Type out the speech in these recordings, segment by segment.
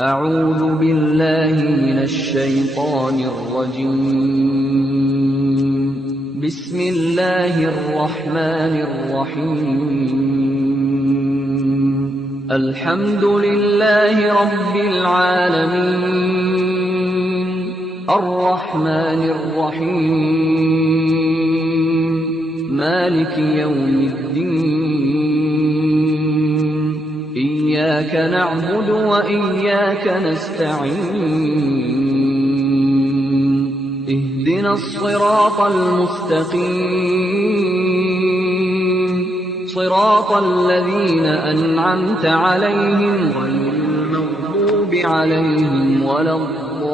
أعوذ بالله من الشيطان الرجيم. بسم الله الرحمن الرحيم. الحمد لله رب العالمين، الرحمن الرحيم، مالك يوم الدين، إياك نعبد وإياك نستعين، اهدنا الصراط المستقيم، صراط الذين أنعمت عليهم غير المغضوب عليهم ولا الضالين.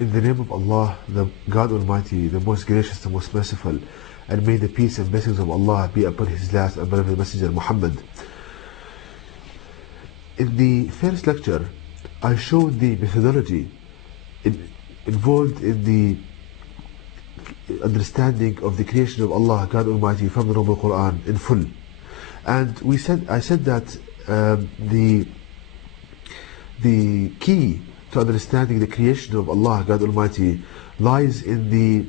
In the name of Allah, the God Almighty, the most gracious, the most merciful, and may the peace and blessings of Allah be upon His last and beloved Messenger Muhammad. In the first lecture, I showed the methodology involved in the understanding of the creation of Allah, God Almighty, from the Noble Quran in full. And I said that the key to understanding the creation of Allah, God Almighty, lies in the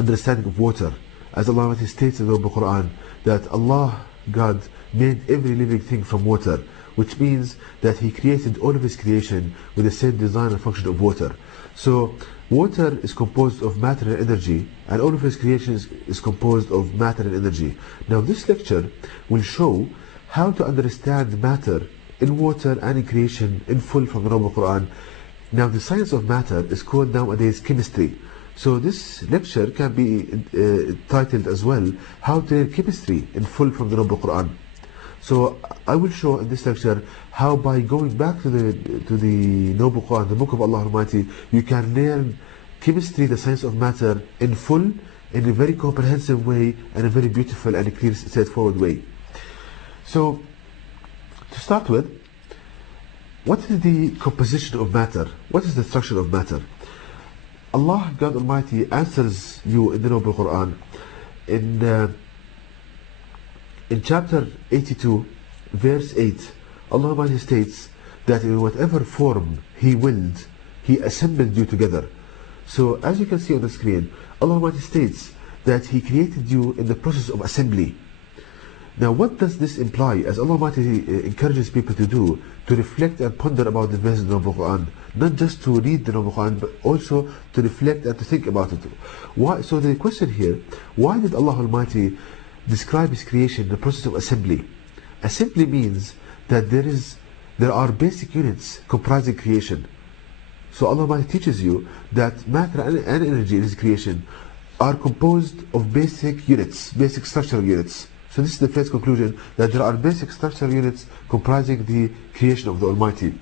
understanding of water. As Allah Almighty states in the Noble Quran, that Allah, God, made every living thing from water, which means that He created all of His creation with the same design and function of water. So, water is composed of matter and energy, and all of His creation is composed of matter and energy. Now, this lecture will show how to understand matter in water and in creation in full from the Noble Quran. Now, the science of matter is called nowadays chemistry. So this lecture can be titled as well, How to Learn Chemistry in Full from the Noble Quran. So I will show in this lecture how, by going back to the Noble Quran, the Book of Allah Almighty, you can learn chemistry, the science of matter, in full, in a very comprehensive way, and a very beautiful and a clear, straightforward way. So, to start with, what is the composition of matter? What is the structure of matter? Allah, God Almighty, answers you in the Noble Quran in chapter 82, verse 8. Allah Almighty states that in whatever form He willed, He assembled you together. So, as you can see on the screen, Allah Almighty states that He created you in the process of assembly. Now, what does this imply? As Allah Almighty encourages people to do, to reflect and ponder about the verses of the Noble Quran, not just to read the Noble Quran, but also to reflect and to think about it. Why? So the question here, why did Allah Almighty describe His creation in the process of assembly? Assembly means that there are basic units comprising creation. So Allah Almighty teaches you that matter and energy in His creation are composed of basic units, basic structural units. So this is the first conclusion, that there are basic structural units comprising the creation of the Almighty.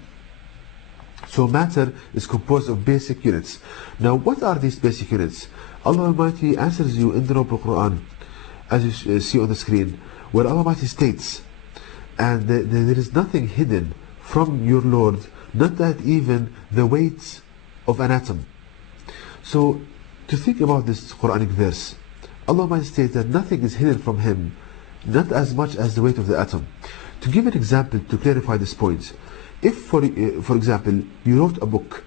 So matter is composed of basic units. Now, what are these basic units? Allah Almighty answers you in the Noble Quran, as you see on the screen, where Allah Almighty states, and there is nothing hidden from your Lord, not that even the weight of an atom. So, to think about this Quranic verse, Allah Almighty states that nothing is hidden from Him, not as much as the weight of the atom. To give an example to clarify this point, if for example you wrote a book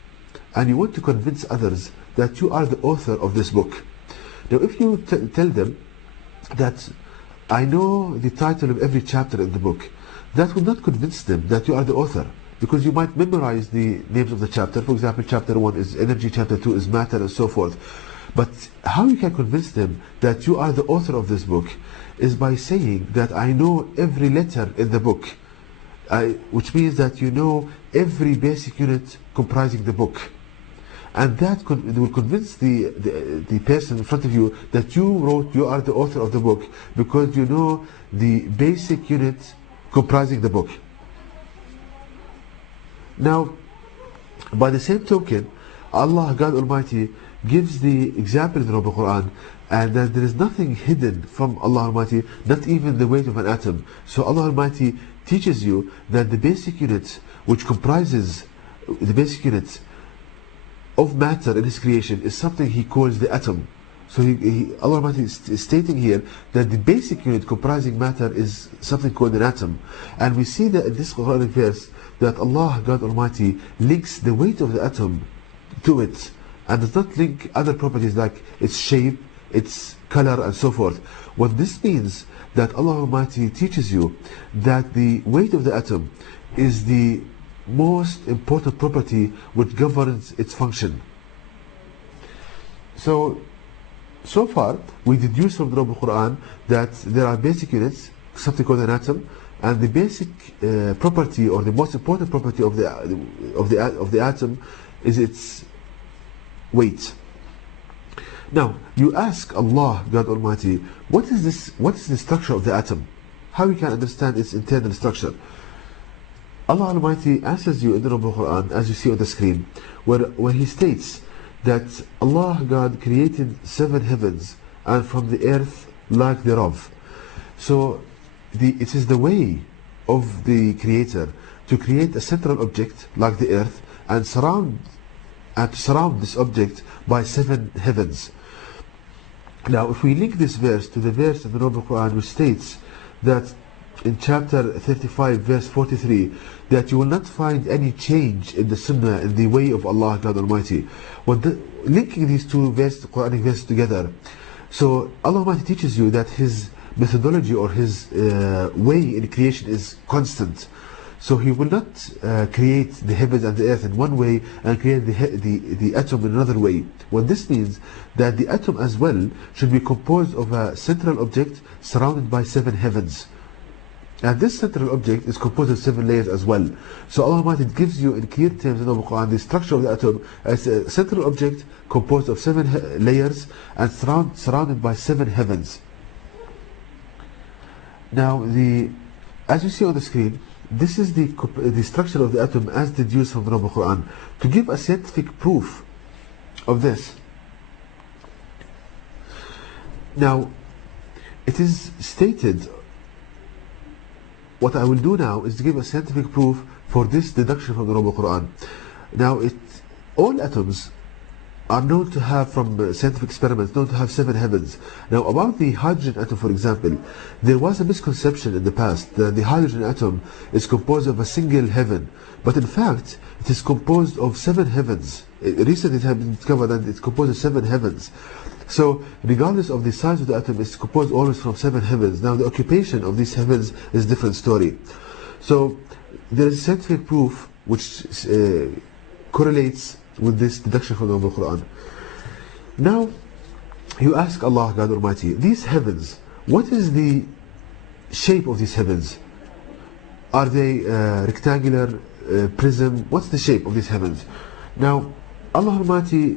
and you want to convince others that you are the author of this book, now if you tell them that I know the title of every chapter in the book, that will not convince them that you are the author, because you might memorize the names of the chapter. For example, chapter 1 is energy, chapter 2 is matter, and so forth. But how you can convince them that you are the author of this book is by saying that I know every letter in the book, which means that you know every basic unit comprising the book. And that will convince the person in front of you that you are the author of the book, because you know the basic unit comprising the book. Now, by the same token, Allah, God Almighty, gives the example in the Noble Quran, and that there is nothing hidden from Allah Almighty, not even the weight of an atom. So Allah Almighty teaches you that the basic unit, which comprises the basic unit of matter in His creation, is something He calls the atom. So Allah Almighty is stating here that the basic unit comprising matter is something called an atom. And we see that in this Quranic verse that Allah, God Almighty, links the weight of the atom to it and does not link other properties like its shape, its color, and so forth. What this means that Allah Almighty teaches you that the weight of the atom is the most important property which governs its function. So far we deduce from the Noble Quran that there are basic units, something called an atom, and the basic property or the most important property of the atom is its weight. Now you ask Allah, God Almighty, what is the structure of the atom? How you can understand its internal structure? Allah Almighty answers you in the Noble Quran, as you see on the screen, where He states that Allah God created 7 heavens and from the earth like thereof. So it is the way of the Creator to create a central object like the earth and to surround this object by 7 heavens. Now if we link this verse to the verse in the Noble Quran which states that in chapter 35 verse 43 that you will not find any change in the sunnah in the way of Allah God Almighty. Linking these two Quranic verses together, so Allah Almighty teaches you that His methodology or His way in creation is constant. So He will not create the heavens and the earth in one way and create the atom in another way. What this means that the atom as well should be composed of a central object surrounded by 7 heavens. And this central object is composed of 7 layers as well. So Allah Almighty gives you in clear terms in the Quran the structure of the atom as a central object composed of 7 layers and surrounded by 7 heavens. Now as you see on the screen, this is the structure of the atom as deduced from the Noble Quran. To give a scientific proof of this, now it is stated, what I will do now is to give a scientific proof for this deduction from the Noble Quran. Now all atoms are known to have, from scientific experiments, known to have 7 heavens. Now about the hydrogen atom, for example, there was a misconception in the past that the hydrogen atom is composed of a single heaven, but in fact it is composed of 7 heavens. Recently it has been discovered that it's composed of 7 heavens. So regardless of the size of the atom, it's composed always from 7 heavens. Now the occupation of these heavens is a different story. So there is scientific proof which correlates with this deduction from the Noble Quran. Now you ask Allah God Almighty, these heavens, what is the shape of these heavens? Are they rectangular, prism? What's the shape of these heavens? Now Allah Almighty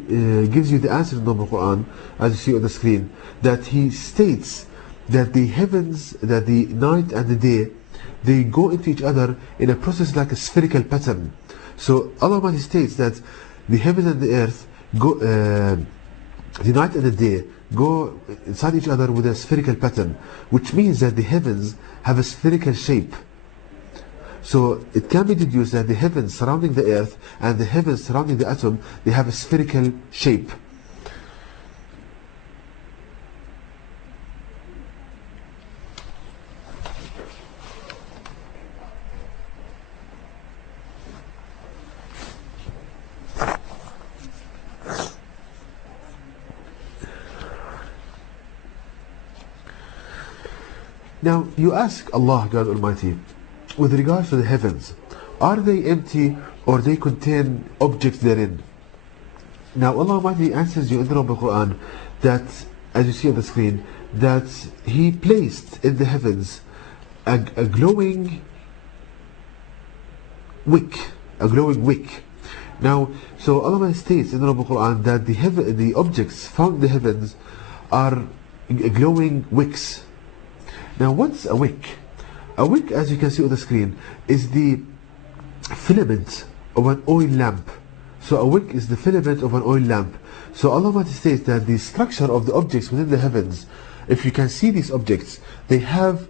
gives you the answer in the Noble Quran, as you see on the screen, that He states that the heavens, that the night and the day, they go into each other in a process like a spherical pattern. So Allah Almighty states that the heavens and the earth go, the night and the day go inside each other with a spherical pattern, which means that the heavens have a spherical shape. So it can be deduced that the heavens surrounding the earth and the heavens surrounding the atom, they have a spherical shape. Now you ask Allah God Almighty, with regards to the heavens, are they empty or they contain objects therein? Now Allah Almighty answers you in the Noble Quran that, as you see on the screen, that He placed in the heavens a glowing wick, Now, so Allah Almighty states in the Noble Quran that the objects found in the heavens are glowing wicks. Now what's a wick? A wick, as you can see on the screen, is the filament of an oil lamp. So a wick is the filament of an oil lamp. So Allah Almighty states that the structure of the objects within the heavens, if you can see these objects, they have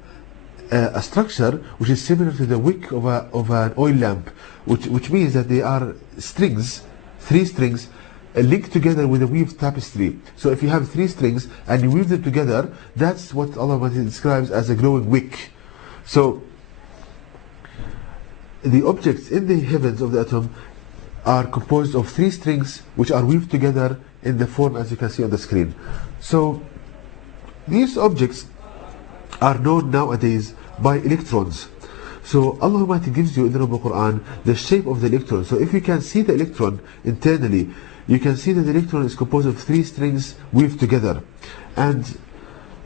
a structure which is similar to the wick of an oil lamp, which means that they are strings, 3 strings linked together with a weaved tapestry. So if you have 3 strings and you weave them together, that's what Allah describes as a glowing wick. So the objects in the heavens of the atom are composed of 3 strings which are weaved together in the form as you can see on the screen. So these objects are known nowadays by electrons. So Allah Almighty gives you in the Noble Quran the shape of the electron. So if you can see the electron internally, you can see that the electron is composed of 3 strings weaved together. And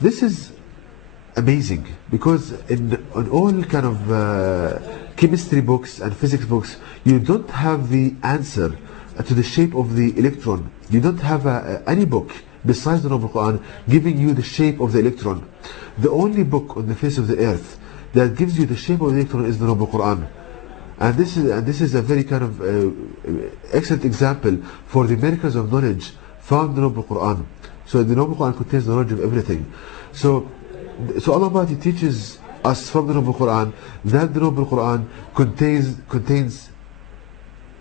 this is amazing, because in all kind of chemistry books and physics books, you don't have the answer to the shape of the electron. You don't have any book besides the Noble Quran giving you the shape of the electron. The only book on the face of the earth that gives you the shape of the electron is the Noble Quran. And this is a very kind of excellent example for the miracles of knowledge found in the Noble Quran. So the Noble Quran contains the knowledge of everything. So Allah Almighty teaches us from the Noble Quran that the Noble Quran contains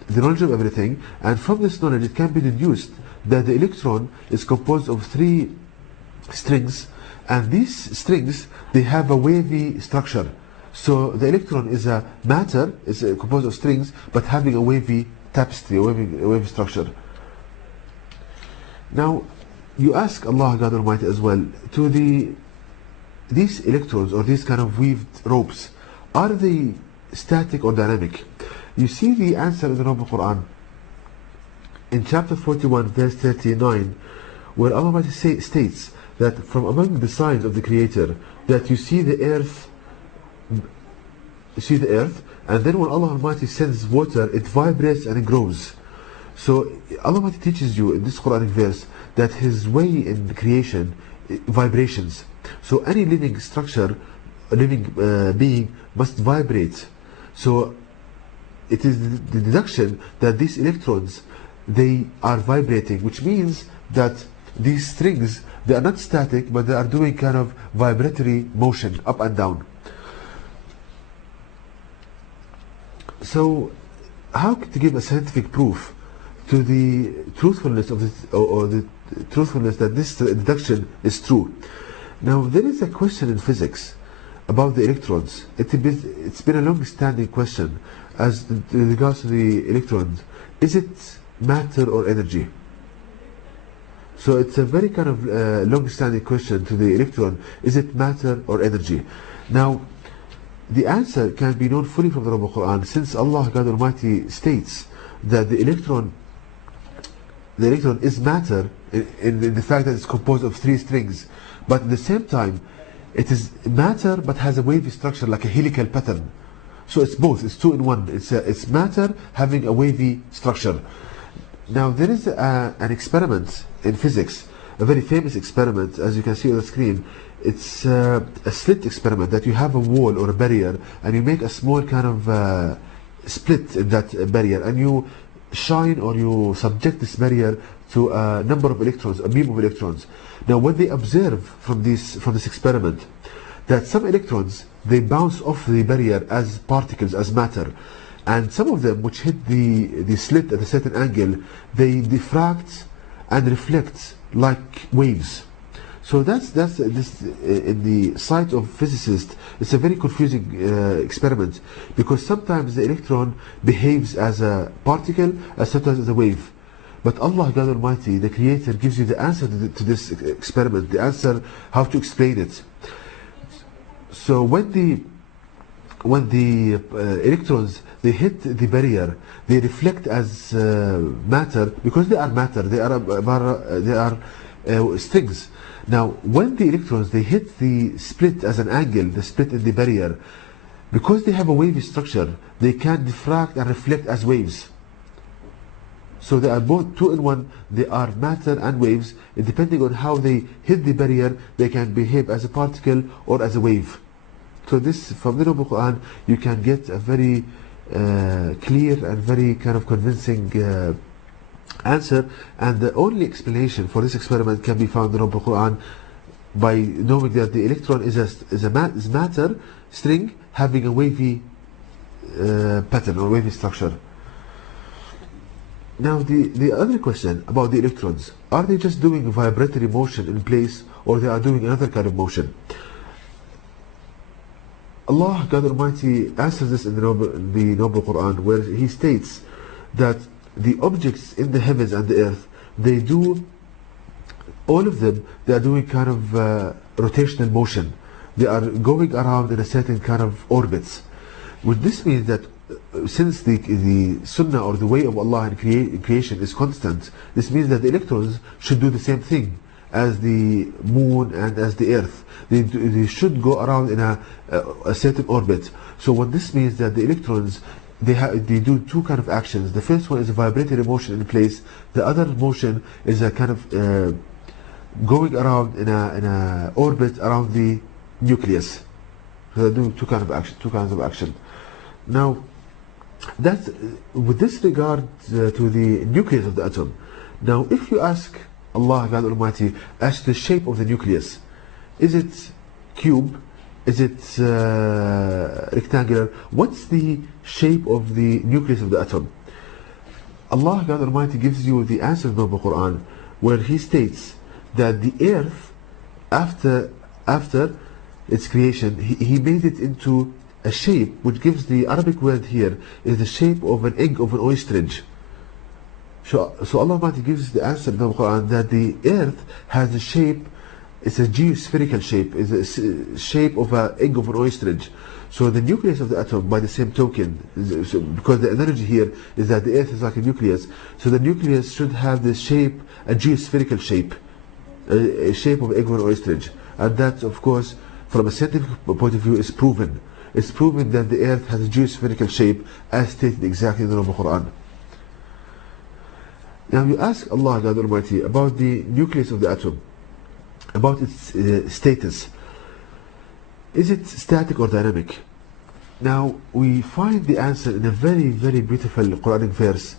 the knowledge of everything, and from this knowledge it can be deduced that the electron is composed of 3 strings, and these strings, they have a wavy structure. So the electron is a matter, is composed of strings, but having a wavy tapestry, a wavy structure. Now, you ask Allah God Almighty as well, to these electrons or these kind of weaved ropes, are they static or dynamic? You see the answer in the Noble Quran in chapter 41 verse 39, where Allah Almighty states that from among the signs of the Creator that you see the earth, and then when Allah Almighty sends water, it vibrates and it grows. So Allah Almighty teaches you in this Quranic verse that His way in creation, vibrations. So any living structure, a living being must vibrate. So it is the deduction that these electrons, they are vibrating, which means that these strings, they are not static, but they are doing kind of vibratory motion up and down. So how to give a scientific proof to the truthfulness of this, or the truthfulness that this deduction is true? Now there is a question in physics about the electrons. It's been a long-standing question as in regards to the electrons. Is it matter or energy? So it's a very kind of long-standing question to the electron. Is it matter or energy? Now the answer can be known fully from the Noble Quran, since Allah God Almighty states that the electron is matter in the fact that it's composed of 3 strings, but at the same time it is matter but has a wavy structure like a helical pattern. So it's both, it's 2 in 1. It's matter having a wavy structure. Now there is an experiment in physics, a very famous experiment, as you can see on the screen. It's a slit experiment, that you have a wall or a barrier and you make a small kind of split in that barrier, and you shine or you subject this barrier to a number of electrons, a beam of electrons. Now what they observe from this experiment, that some electrons, they bounce off the barrier as particles, as matter, and some of them which hit the slit at a certain angle, they diffract and reflect like waves. So that's this in the sight of physicists, it's a very confusing experiment, because sometimes the electron behaves as a particle, as sometimes as a wave. But Allah God Almighty, the Creator, gives you the answer to this experiment, the answer how to explain it. So when the electrons, they hit the barrier, they reflect as matter, because they are matter, they are strings. Now when the electrons, they hit the split as an angle, the split in the barrier, because they have a wavy structure, they can diffract and reflect as waves. So they are both 2 in 1, they are matter and waves, and depending on how they hit the barrier, they can behave as a particle or as a wave. So this, from the Noble Quran, you can get a very clear and very kind of convincing answer, and the only explanation for this experiment can be found in the Noble Quran, by knowing that the electron is matter string having a wavy pattern or wavy structure. Now the other question about the electrons, are they just doing vibratory motion in place, or they are doing another kind of motion? Allah, God Almighty, answers this in the Noble Quran, where He states that the objects in the heavens and the earth, they do, all of them, they are doing kind of rotational motion. They are going around in a certain kind of orbits. Which this means that since the sunnah or the way of Allah in creation is constant, this means that the electrons should do the same thing as the moon and as the earth. They should go around in a certain orbit. So what this means that the electrons, they do two kind of actions. The first one is a vibratory motion in place. The other motion is a kind of going around in a orbit around the nucleus. So they do two kinds of action. Now, that's with this regard to the nucleus of the atom. Now, if you ask Allah, God Almighty, as to the shape of the nucleus, is it cube? Is it rectangular? What's the shape of the nucleus of the atom? Allah, God Almighty, gives you the answer in the Quran, where He states that the earth, after its creation, He made it into a shape which gives the Arabic word here is the shape of an egg of an ostrich. So Allah Almighty gives the answer in the Quran that the earth has a shape, it's a geospherical shape, it's a shape of an egg of an ostrich. So the nucleus of the atom, by the same token, because the analogy here is that the earth is like a nucleus, so the nucleus should have the shape, a geospherical shape, a shape of egg of an ostrich. And that, of course, from a scientific point of view, is proven. It's proven that the earth has a geospherical shape as stated exactly in the Noble Quran. Now you ask Allah, God Almighty, about the nucleus of the atom, about its status. Is it static or dynamic? Now we find the answer in a very, very beautiful Quranic verse,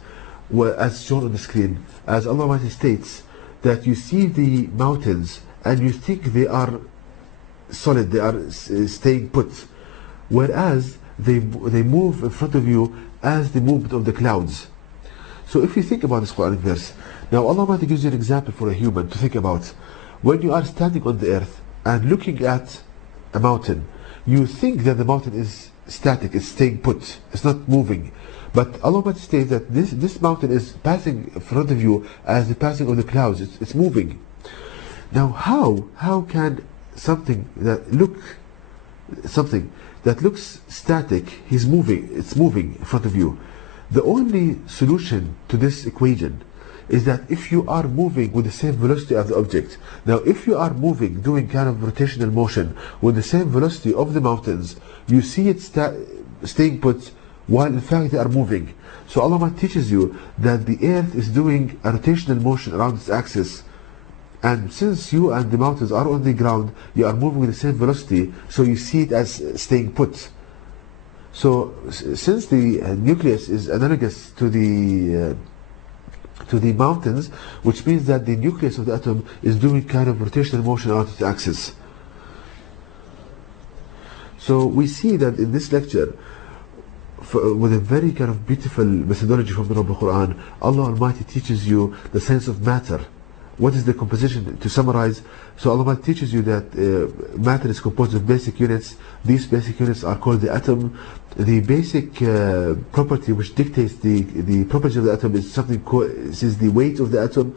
as shown on the screen, as Allah Almighty states that you see the mountains and you think they are solid, they are staying put, whereas they move in front of you as the movement of the clouds. So if you think about this Quranic verse, now Allah Almighty gives you an example for a human to think about. When you are standing on the earth and looking at a mountain, you think that the mountain is static, it's staying put, it's not moving. But Allah Almighty states that this mountain is passing in front of you as the passing of the clouds, it's moving. Now how can something that looks static, it's moving in front of you? The only solution to this equation is that if you are moving with the same velocity as the object. Now if you are moving, doing kind of rotational motion with the same velocity of the mountains, you see it staying put while in fact they are moving. So Allah teaches you that the earth is doing a rotational motion around its axis, and since you and the mountains are on the ground, you are moving with the same velocity, so you see it as staying put. So since the nucleus is analogous to the mountains, which means that the nucleus of the atom is doing kind of rotational motion around its axis. So we see that in this lecture, with a very kind of beautiful methodology from the Noble Quran, Allah Almighty teaches you the science of matter. What is the composition? To summarize, so Allah teaches you that matter is composed of basic units. These basic units are called the atom. The basic property which dictates the property of the atom is something is the weight of the atom.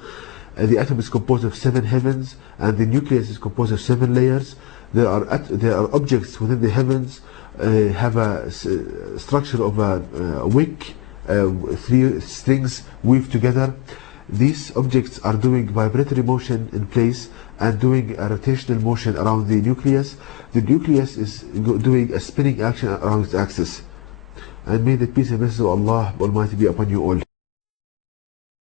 The atom is composed of 7 heavens, and the nucleus is composed of 7 layers. There are objects within the heavens, have a structure of a wick, 3 strings weaved together. These objects are doing vibratory motion in place and doing a rotational motion around the nucleus. The nucleus is doing a spinning action around its axis. And may the peace and blessings of Allah Almighty be upon you all.